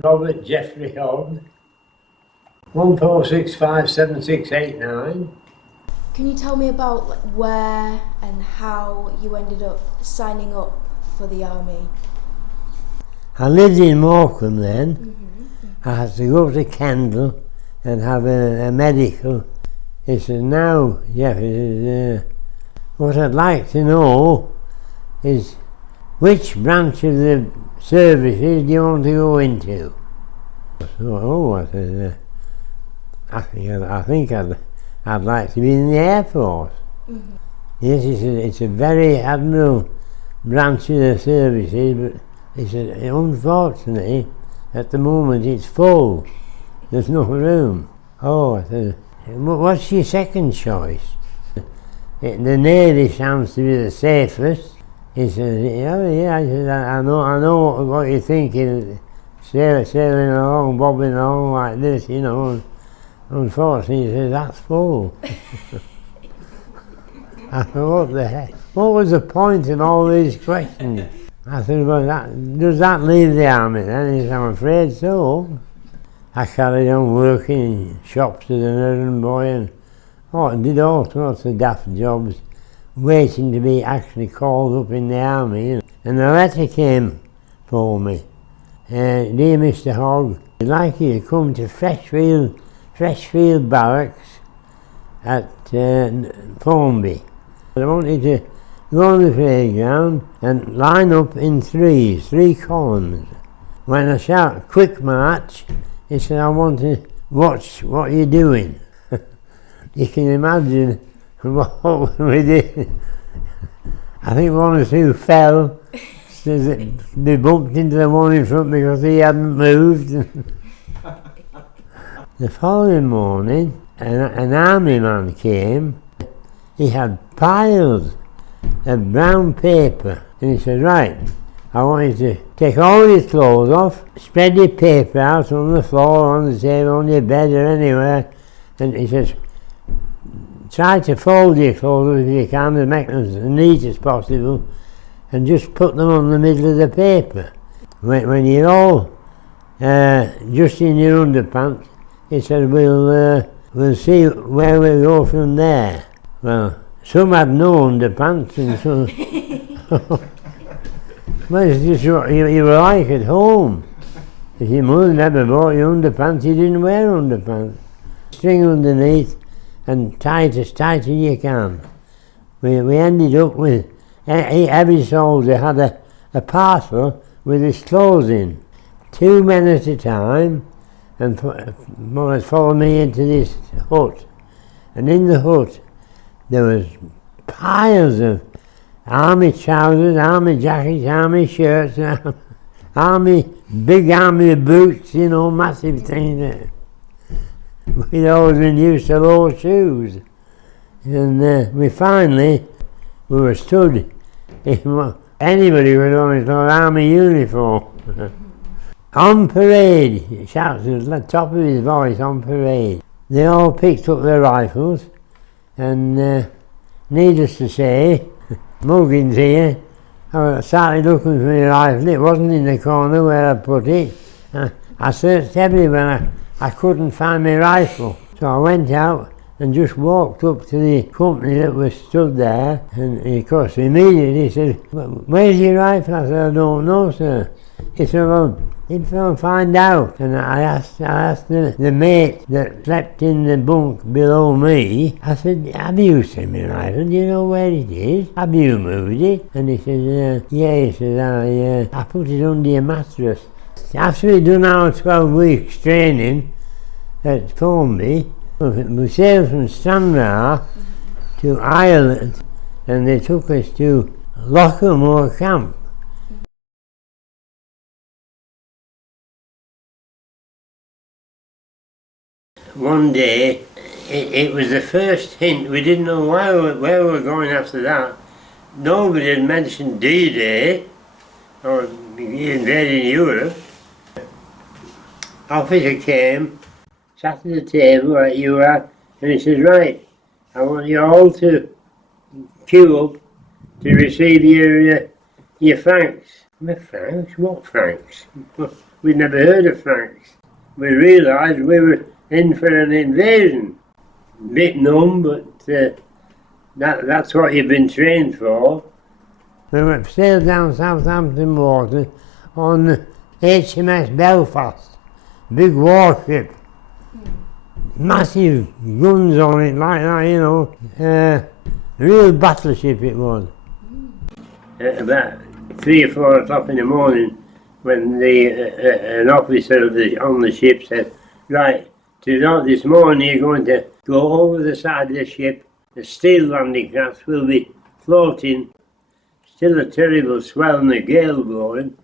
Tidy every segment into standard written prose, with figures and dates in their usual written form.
Robert Geoffrey Hogg, 14657689. Can you tell me about where and how you ended up signing up for the army? I lived in Morecambe then. I had to go to Kendal and have a medical. He said, now, Jeff, what I'd like to know is which branch of the services do you want to go into? So, I said, I think I'd like to be in the Air Force. Yes, he said, it's a very admirable branch of the services, but he said, unfortunately, at the moment it's full. There's no room. Oh, I said, what's your second choice? The Navy sounds to be the safest. He said, yeah, I said, I know what you're thinking, sailing along, bobbing along like this, you know. And unfortunately, he said, that's full. I thought, what the heck? What was the point of all these questions? I said, well, does that leave the army then? He said, I'm afraid so. I carried on working in shops as an errand boy and did all sorts of daft jobs, waiting to be actually called up in the army. And a letter came for me. Dear Mr. Hogg, I'd like you to come to Freshfield Barracks at Formby. I want you to go on the parade ground and line up in three columns. When I shout, quick march, he said, I want to watch what you're doing. You can imagine what we did. I think one or two fell. They bumped into the one in front because he hadn't moved. The following morning, an army man came. He had piles of brown paper, and he said, right, I want you to take all your clothes off, spread your paper out on the floor, on the table, on your bed or anywhere, and he says, try to fold your clothes if you can to make them as neat as possible, and just put them on the middle of the paper. When you're all just in your underpants, he said, we'll see where we go from there. Well, some had no underpants and some... Well, it's just what you were like at home. If your mother never bought you underpants, you didn't wear underpants. String underneath and tie it as tight as you can. We ended up with, every soldier had a parcel with his clothes in. 2 men at a time, and more or less followed me into this hut. And in the hut, there was piles of army trousers, army jackets, army shirts, big army boots, you know, massive things. We'd always been used to low shoes. And we were stood in what anybody would only call army uniform. On parade, he shouts at the top of his voice, on parade. They all picked up their rifles, and needless to say, Muggins here, I started looking for my rifle. It wasn't in the corner where I put it. I searched everywhere, I couldn't find my rifle. So I went out and just walked up to the company that was stood there, and of course immediately he said, where's your rifle? I said, I don't know, sir. He said, well, he'd find out. And I asked the mate that slept in the bunk below me, I said, have you seen my rifle? Do you know where it is? Have you moved it? And he said, yeah, he said, I put it under your mattress. After we'd done our 12 weeks training at Formby, we sailed from Stranraer to Ireland, and they took us to Lochamoor Camp. One day, it was the first hint. We didn't know where we were going after that. Nobody had mentioned D-Day or invading Europe. Officer came, sat at the table like you are, and he said, right, I want you all to queue up to receive your Franks. My Franks? What Franks? We'd never heard of Franks. We realised we were in for an invasion. A bit numb, but that's what you've been trained for. We sailed down Southampton water on the HMS Belfast, big warship. Massive guns on it like that, you know. Real battleship it was. About 3 or 4 o'clock in the morning, when an officer on the ship said, right, this morning you're going to go over the side of the ship, the steel landing crafts will be floating, still a terrible swell and a gale blowing,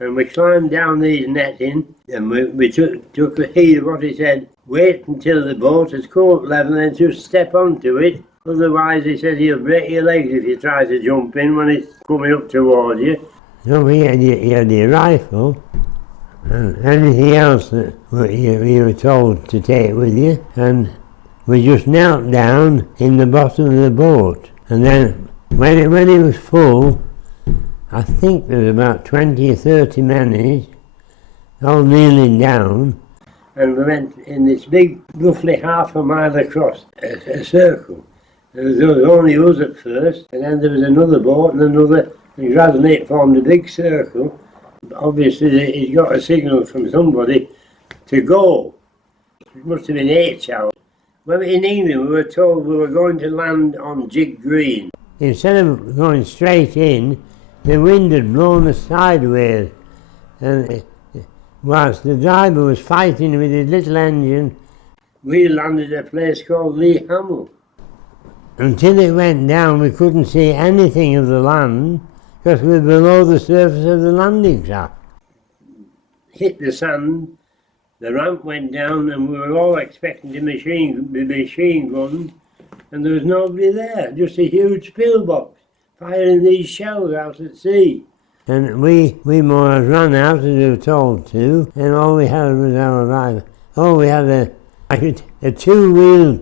and we climbed down these netting, and we took a heed of what he said, wait until the boat has come up level and then just step onto it, otherwise he said he'll break your legs if you try to jump in when it's coming up towards you. So he had your rifle and anything else that you were told to take with you, and we just knelt down in the bottom of the boat, and then when it was full, I think there was about 20 or 30 men all kneeling down, and we went in this big, roughly half a mile across a circle. There was only us at first, and then there was another boat and another, and gradually it formed a big circle. Obviously he's got a signal from somebody to go. It must have been 8 hours. When in England we were told we were going to land on Jig Green. Instead of going straight in, the wind had blown us sideways, and whilst the driver was fighting with his little engine, we landed at a place called Hamel. Until it went down, we couldn't see anything of the land because we were below the surface of the landing craft. Hit the sand, the ramp went down, and we were all expecting the machine guns, and there was nobody there, just a huge pillbox firing these shells out at sea. And we more or less ran out as we were told to, and all we had was our rifle. Oh, we had a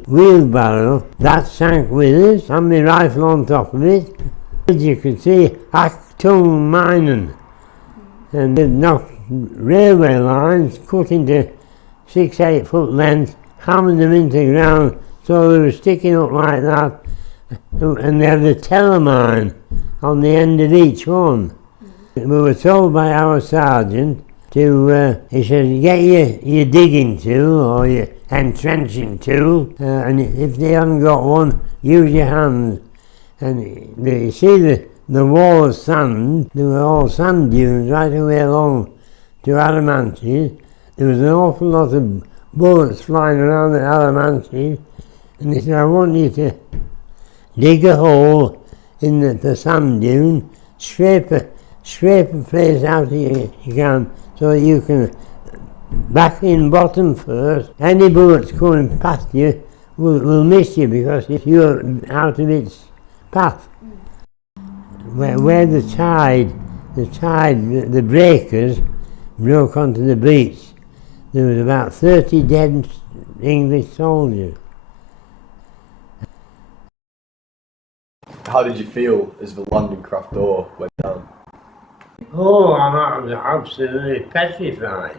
wheelbarrow that sank with us, and my rifle on top of it. As you could see, Acton mining, and they'd knocked railway lines cut into 6-8 foot length, hammered them into the ground so they were sticking up like that, and they had a telemine on the end of each one. We were told by our sergeant to, he said, get your digging tool or your entrenching tool, and if they haven't got one, use your hands. And you see the wall of sand, there were all sand dunes right away along to Adamantes. There was an awful lot of bullets flying around at Adamantes, and he said, I want you to dig a hole in the sand dune, scrape a place out you can, so you can back in bottom first. Any bullets coming past you will miss you because you're out of its path. Where the breakers broke onto the beach, there was about 30 dead English soldiers. How did you feel as the landing craft door went down? Oh, I was absolutely petrified.